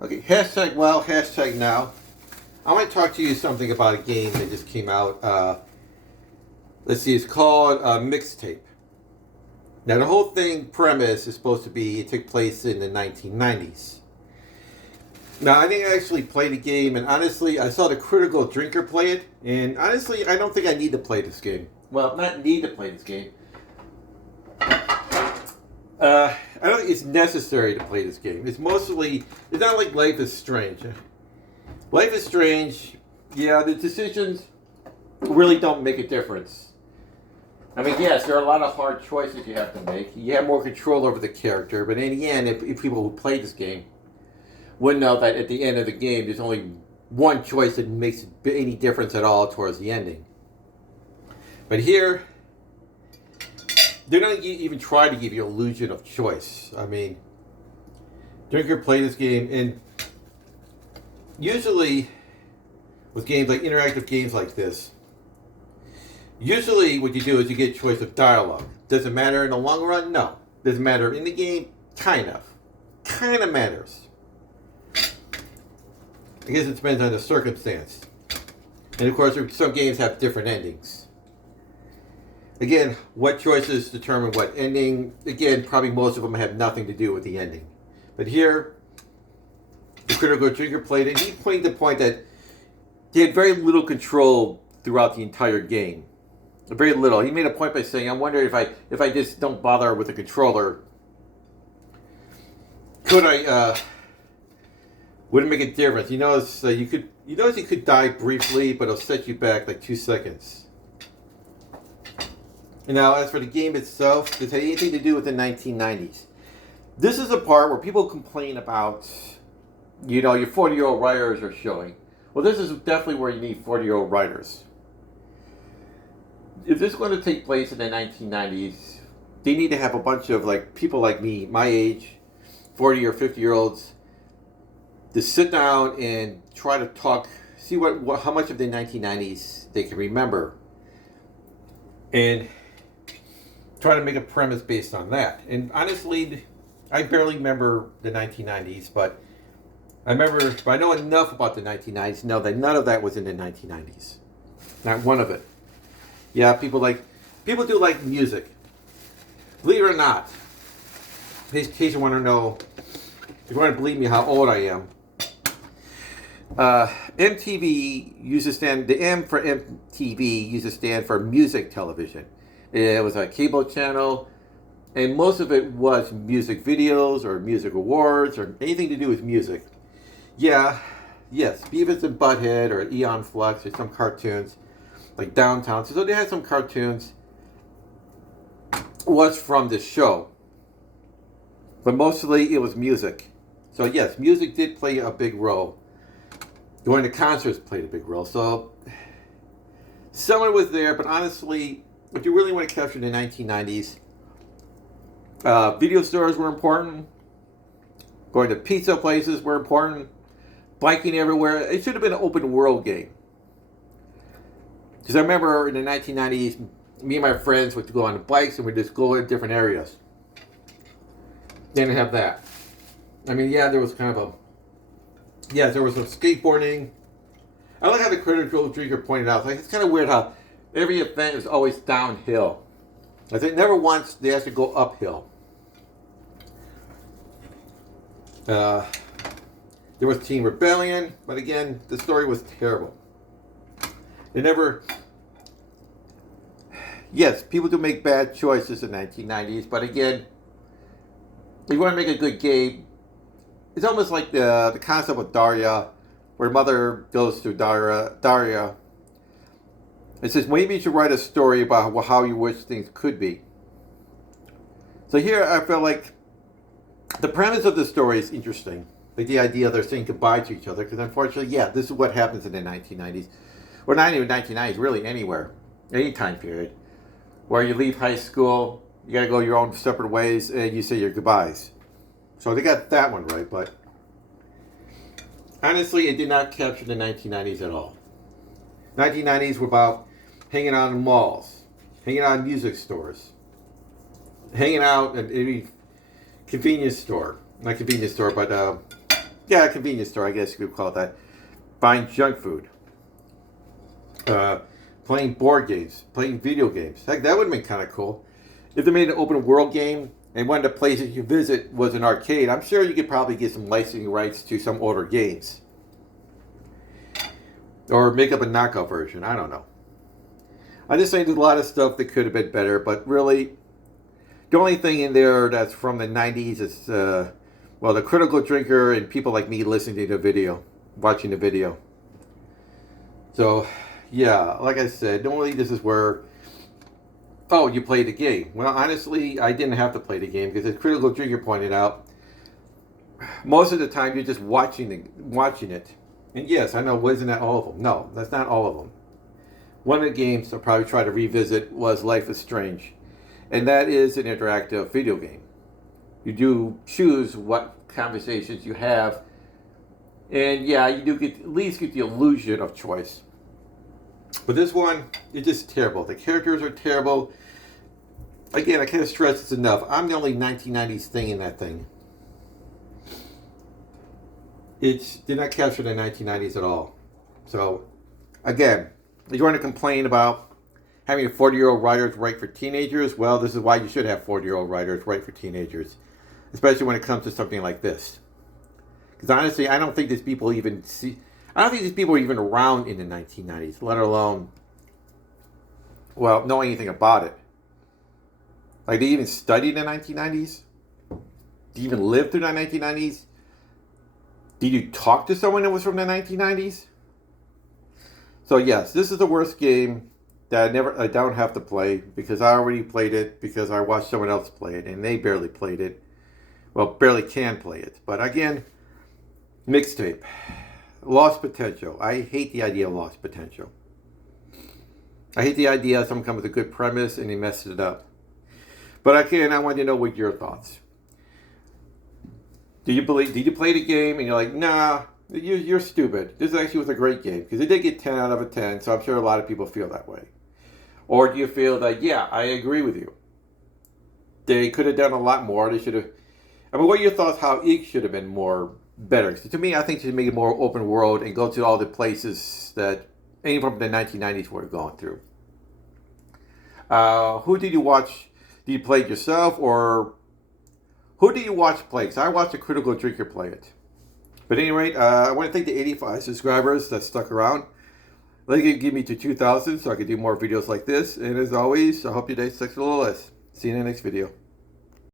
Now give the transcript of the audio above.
Okay, hashtag wow, hashtag now. I want to talk to you something about a game that just came out. Let's see, it's called Mixtape. Now, the whole thing premise is supposed to be it took place in the 1990s. Now, I didn't actually play the game, and honestly, I saw the critical drinker play it, and honestly, I don't think I need to play this game. Well, not need to play this game. I don't think it's necessary to play this game. It's not like Life is Strange. Life is Strange, yeah, the decisions really don't make a difference. I mean, yes, there are a lot of hard choices you have to make. You have more control over the character, but in the end, if people who play this game would know that at the end of the game, there's only one choice that makes any difference at all towards the ending. But here, they don't even try to give you an illusion of choice. I mean, Drinker played this game, and usually with games like interactive games like this, usually what you do is you get a choice of dialogue. Does it matter in the long run? No. Does it matter in the game? Kind of. Kind of matters. I guess it depends on the circumstance. And of course, some games have different endings. Again, what choices determine what ending? Again, probably most of them have nothing to do with the ending. But here, the critical drinker played it. He pointed the point that he had very little control throughout the entire game. Very little. He made a point by saying, "I'm wondering if I just don't bother with the controller, could I? Would it make a difference? You notice you could die briefly, but it'll set you back like 2 seconds." Now, as for the game itself, does it have anything to do with the 1990s? This is a part where people complain about, your 40-year-old writers are showing. Well, this is definitely where you need 40-year-old writers. If this is going to take place in the 1990s, they need to have a bunch of people like me, my age, 40 or 50-year-olds, to sit down and try to talk, see how much of the 1990s they can remember, and try to make a premise based on that. And honestly, I barely remember the 1990s, but I know enough about the 1990s to know that none of that was in the 1990s. Not one of it. Yeah, people do like music. Believe it or not, in case you want to know, if you want to believe me how old I am, MTV the M for MTV used to stand for music television. It was a cable channel, and most of it was music videos or music awards or anything to do with music. Yeah, yes, Beavis and Butthead or Eon Flux or some cartoons like Downtown. So they had some cartoons was from this show, but mostly it was music. So yes, music did play a big role. Going to concerts played a big role. So someone was there, but honestly, if you really want to capture the 1990s, video stores were important. Going to pizza places were important. Biking everywhere. It should have been an open world game. Because I remember in the 1990s, me and my friends would go on bikes and we'd just go in different areas. They didn't have that. I mean, yeah, there was there was some skateboarding. I like how the critical drinker pointed out. It's kind of weird how every event is always downhill. I think never once they have to go uphill. There was Team Rebellion, but again, the story was terrible. Yes, people do make bad choices in the 1990s, but again, if you want to make a good game, it's almost like the concept of Daria, where mother goes to Daria. It says, maybe you should write a story about how you wish things could be. So here I feel like the premise of the story is interesting. Like the idea they're saying goodbye to each other, because unfortunately, yeah, this is what happens in the 1990s. Or not even 1990s, really anywhere, any time period, where you leave high school, you got to go your own separate ways, and you say your goodbyes. So they got that one right, but honestly, it did not capture the 1990s at all. 1990s were about hanging out in malls, hanging out in music stores, hanging out at any convenience store. Not convenience store, but yeah, a convenience store, I guess you could call it that. Buying junk food. Playing board games. Playing video games. Heck, that would have been kind of cool. If they made an open world game and one of the places you visit was an arcade, I'm sure you could probably get some licensing rights to some older games. Or make up a knockout version. I don't know. I just think there's a lot of stuff that could have been better, but really, the only thing in there that's from the 90s is, well, the critical drinker and people like me listening to the video, watching the video. So, yeah, like I said, normally this is where, oh, you play the game. Well, honestly, I didn't have to play the game because, as Critical Drinker pointed out, most of the time you're just watching it. And yes, I know, wasn't that all of them? No, that's not all of them. One of the games I'll probably try to revisit was Life is Strange. And that is an interactive video game. You do choose what conversations you have. And yeah, you do at least get the illusion of choice. But this one, it's just terrible. The characters are terrible. Again, I can't stress this enough. I'm the only 1990s thing in that thing. It did not capture the 1990s at all. So, again, if you want to complain about having a 40-year-old writers write for teenagers, well, this is why you should have 40-year-old writers write for teenagers. Especially when it comes to something like this. Because honestly, I don't think these people even were even around in the 1990s, let alone, well, know anything about it. Like, they even studied the 1990s? Did you even live through the 1990s? Did you talk to someone that was from the 1990s? So yes, this is the worst game that I don't have to play because I already played it because I watched someone else play it and they barely played it. Well, barely can play it. But again, mixtape. Lost potential. I hate the idea of lost potential. I hate the idea someone comes with a good premise and they mess it up. But again, I want to know what your thoughts. Did you play the game and you're like, nah, you're stupid. This actually was a great game because it did get 10 out of 10, so I'm sure a lot of people feel that way. Or do you feel that, yeah, I agree with you. They could have done a lot more. They should have. I mean, what are your thoughts how it should have been more better? So to me, I think it should make it more open world and go to all the places that any from the 1990s were going through. Who did you watch? Did you play it yourself or who do you watch play? Because I watched a Critical Drinker play it. But at any rate, I want to thank the 85 subscribers that stuck around. They could give me to 2,000 so I could do more videos like this. And as always, I hope your day sucks a little less. See you in the next video.